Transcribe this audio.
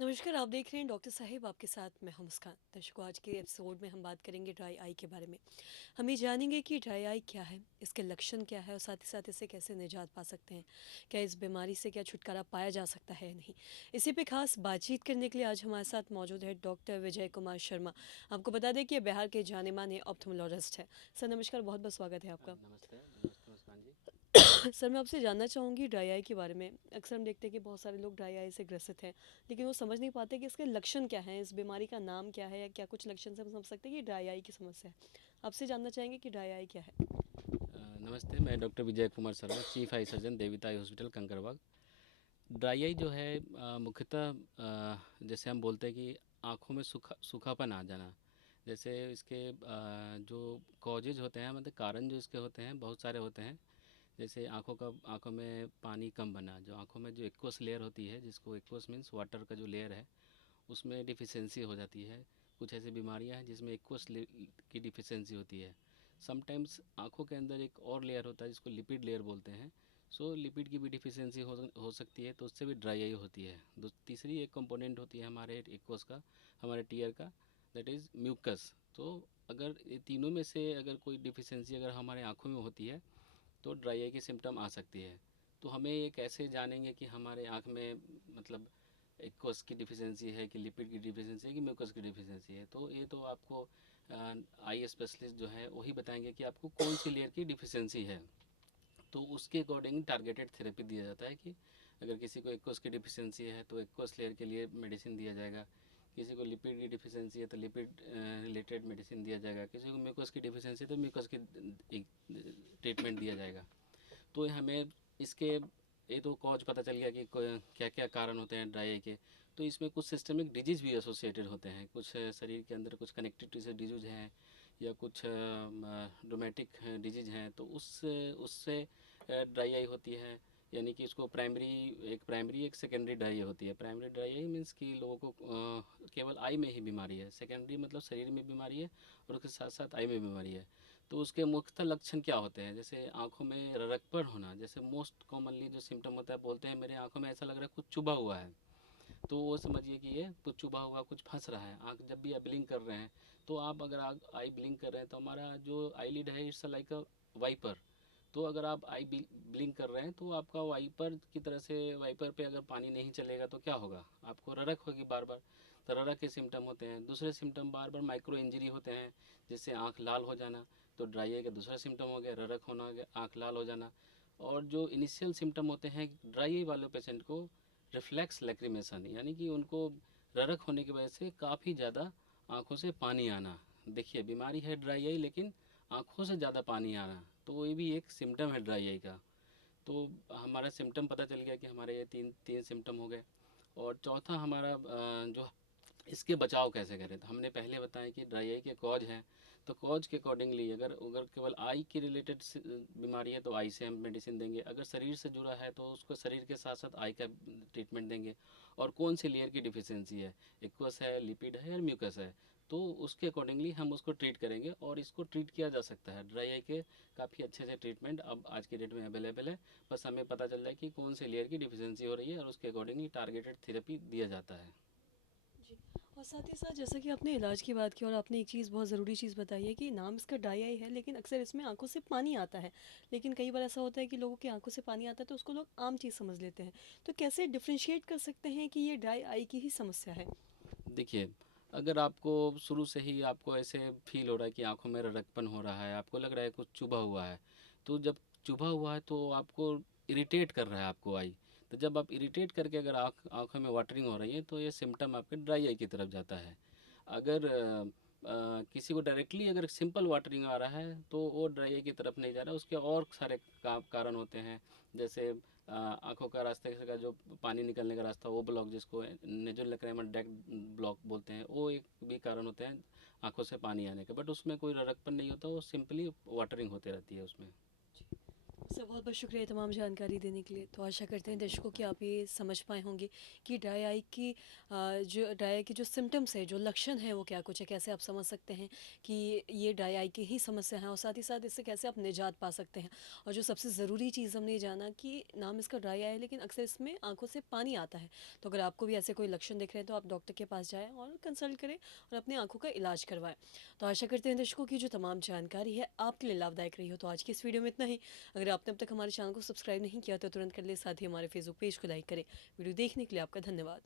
नमस्कार, आप देख रहे हैं डॉक्टर साहिब आपके साथ मैं हूं मुस्कान। दर्शकों, आज के एपिसोड में हम बात करेंगे ड्राई आई के बारे में। हम ये जानेंगे कि ड्राई आई क्या है, इसके लक्षण क्या है और साथ ही साथ इससे कैसे निजात पा सकते हैं। क्या इस बीमारी से क्या छुटकारा पाया जा सकता है या नहीं। इसी पे खास बातचीत करने के लिए आज हमारे साथ मौजूद है डॉक्टर विजय कुमार शर्मा। आपको बता दें कि ये बिहार के जाने माने ऑप्थेमोलॉजिस्ट है। सर नमस्कार, बहुत बहुत स्वागत है आपका। नमस्ते, नमस्ते मुस्कान जी। सर मैं आपसे जानना चाहूँगी ड्राई आई के बारे में। अक्सर हम देखते हैं कि बहुत सारे लोग ड्राई आई से ग्रसित हैं, लेकिन वो समझ नहीं पाते कि इसके लक्षण क्या हैं, इस बीमारी का नाम क्या है, या क्या कुछ लक्षण से हम समझ सकते हैं कि ड्राई आई की समस्या है। आपसे जानना चाहेंगे कि ड्राई आई क्या है। नमस्ते, मैं doctor Vijay Kumar Sharma, chief eye surgeon, Devita eye hospital, Kankarbagh. Dry eye जो है मुख्यतः जैसे हम बोलते हैं कि आँखों में सूखापन आ जाना। जैसे इसके जो कॉजेज़ होते हैं, मतलब कारण जो इसके होते हैं, बहुत सारे होते हैं। जैसे आँखों में पानी कम बना, जो आँखों में जो एक्वस लेयर होती है, जिसको एक्वस मीन्स वाटर का जो लेयर है, उसमें डिफिशियंसी हो जाती है। कुछ ऐसी बीमारियां हैं जिसमें एक्वस की डिफिशियंसी होती है। समटाइम्स आँखों के अंदर एक और लेयर होता है जिसको लिपिड लेयर बोलते हैं। सो लिपिड की भी डिफिशियंसी हो सकती है, तो उससे भी ड्राई आई होती है। तीसरी एक कंपोनेंट होती है हमारे एक्वस का, हमारे टीयर का, दैट इज़ म्यूकस। तो अगर ये तीनों में से अगर कोई डिफिशियंसी अगर हमारे आँखों में होती है तो ड्राई आई की सिम्टम आ सकती है। तो हमें ये कैसे जानेंगे कि हमारे आँख में मतलब एक्वस की डिफिशियंसी है कि लिपिड की डिफिशियंसी है कि म्यूकस की डिफिशियंसी है। तो ये तो आपको आई स्पेशलिस्ट जो है वही बताएंगे कि आपको कौन सी लेयर की डिफिशियंसी है। तो उसके अकॉर्डिंग टारगेटेड थेरेपी दिया जाता है कि अगर किसी को एक्वस की डिफिशियंसी है तो एक्वस लेयर के लिए मेडिसिन दिया जाएगा। किसी को लिपिड की डिफिशियंसी है तो लिपिड रिलेटेड मेडिसिन दिया जाएगा। किसी को म्यूकस की डिफिशियंसी है तो म्यूकस की ट्रीटमेंट दिया जाएगा। तो हमें इसके ये तो कॉज पता चल गया कि क्या क्या कारण होते हैं ड्राई आई के। तो इसमें कुछ सिस्टमिक डिजीज़ भी एसोसिएटेड होते हैं, कुछ शरीर के अंदर कुछ कनेक्टिव डिजीज़ हैं या कुछ डोमेटिक डिजीज़ हैं, तो उससे ड्राई आई होती है। यानी कि इसको प्राइमरी एक सेकेंडरी ड्राई आई होती है। प्राइमरी ड्राई आई मीन्स कि लोगों को केवल आई में ही बीमारी है। सेकेंडरी मतलब शरीर में बीमारी है और उसके साथ साथ आई में बीमारी है। तो उसके मुख्यतः लक्षण क्या होते हैं, जैसे आँखों में ररकपन होना। जैसे मोस्ट कॉमनली जो सिम्टम होता है, बोलते हैं मेरे आँखों में ऐसा लग रहा है कुछ चुभा हुआ है। तो वो समझिए कि ये कुछ चुभा हुआ, कुछ फंस रहा है। आँख जब भी आप ब्लिंक कर रहे हैं, तो आप अगर आई ब्लिंक कर रहे हैं तो हमारा जो आईलिड है इट्स लाइक अ वाइपर। तो अगर आप आई ब्लिंक कर रहे हैं तो आपका वाइपर की तरह से, वाइपर पे अगर पानी नहीं चलेगा तो क्या होगा, आपको ररक होगी बार बार। तो ररक के सिम्टम होते हैं। दूसरे सिम्टम बार बार माइक्रो इंजरी होते हैं, जिससे आँख लाल हो जाना। तो ड्राई आई का दूसरा सिम्टम हो गया ररक होना, हो गया आँख लाल हो जाना। और जो इनिशियल सिम्टम होते हैं ड्राई आई वाले पेशेंट को, रिफ्लेक्स लैक्रिमेशन, यानी कि उनको ररक होने की वजह से काफ़ी ज़्यादा आँखों से पानी आना। देखिए बीमारी है ड्राई आई, लेकिन आँखों से ज़्यादा पानी आना, तो ये भी एक सिम्टम है ड्राई आई का। तो हमारा सिम्टम पता चल गया कि हमारे ये तीन तीन सिम्टम हो गए। और चौथा हमारा जो इसके बचाव कैसे करें, तो हमने पहले बताया कि ड्राई आई के कॉज हैं। तो कॉज के अकॉर्डिंगली अगर अगर केवल आई की रिलेटेड बीमारी है तो आई से हम मेडिसिन देंगे। अगर शरीर से जुड़ा है तो उसको शरीर के साथ साथ आई का ट्रीटमेंट देंगे। और कौन सी लेयर की डिफिशियंसी है, एक्वस है, लिपिड है या म्यूकस है, तो उसके अकॉर्डिंगली हम उसको ट्रीट करेंगे। और इसको ट्रीट किया जा सकता है, ड्राई आई के काफ़ी अच्छे से ट्रीटमेंट अब आज की डेट में अवेलेबल है। बस हमें पता चल जाए कि कौन से लेयर की डिफिशियंसी हो रही है और उसके अकॉर्डिंगली टारगेटेड थेरेपी दिया जाता है। जी। और साथ ही साथ जैसा कि आपने इलाज की बात की और आपने एक चीज़, बहुत ज़रूरी चीज़ बताई है कि नाम इसका ड्राई आई है, लेकिन अक्सर इसमें आंखों से पानी आता है। लेकिन कई बार ऐसा होता है कि लोगों की आंखों से पानी आता है तो उसको लोग आम चीज़ समझ लेते हैं। तो कैसे डिफ्रेंशिएट कर सकते हैं कि ये ड्राई आई की ही समस्या है। देखिए, अगर आपको शुरू से ही आपको ऐसे फ़ील हो रहा है कि आँखों में रड़कपन हो रहा है, आपको लग रहा है कुछ चुभा हुआ है, तो जब चुभा हुआ है तो आपको इरिटेट कर रहा है आपको आई। तो जब आप इरिटेट करके अगर आँखों में वाटरिंग हो रही है तो ये सिम्पटम आपके ड्राई आई की तरफ जाता है। अगर किसी को डायरेक्टली अगर सिंपल वाटरिंग आ रहा है तो वो ड्राई आई की तरफ नहीं जा रहा है, उसके और सारे कारण होते हैं। जैसे आँखों का रास्ते का जो पानी निकलने का रास्ता, वो ब्लॉक, जिसको नेज़ल लैक्रिमल डक्ट ब्लॉक बोलते हैं, वो एक भी कारण होते हैं आँखों से पानी आने के। बट उसमें कोई रड़कपन नहीं होता, वो सिंपली वाटरिंग होती रहती है उसमें। सर बहुत बहुत शुक्रिया ये तमाम जानकारी देने के लिए। तो आशा करते हैं दर्शकों कि आप ये समझ पाए होंगे कि ड्राई आई की जो ड्राई आई के जो सिम्टम्स है, जो लक्षण है वो क्या कुछ है, कैसे आप समझ सकते हैं कि ये ड्राई आई की ही समस्या है और साथ ही साथ इससे कैसे आप निजात पा सकते हैं। और जो सबसे ज़रूरी चीज़ हमने ये जाना कि नाम इसका ड्राई आई है लेकिन अक्सर इसमें आंखों से पानी आता है। तो अगर आपको भी ऐसे कोई लक्षण दिख रहे हैं तो आप डॉक्टर के पास जाएँ और कंसल्ट करें और अपनी आंखों का इलाज करवाएं। तो आशा करते हैं दर्शकों की जो तमाम जानकारी है आपके लिए लाभदायक रही हो। तो आज की इस वीडियो में इतना ही। अगर आपने अब तक हमारे चैनल को सब्सक्राइब नहीं किया तो तुरंत कर ले, साथ ही हमारे फेसबुक पेज को लाइक करें। वीडियो देखने के लिए आपका धन्यवाद।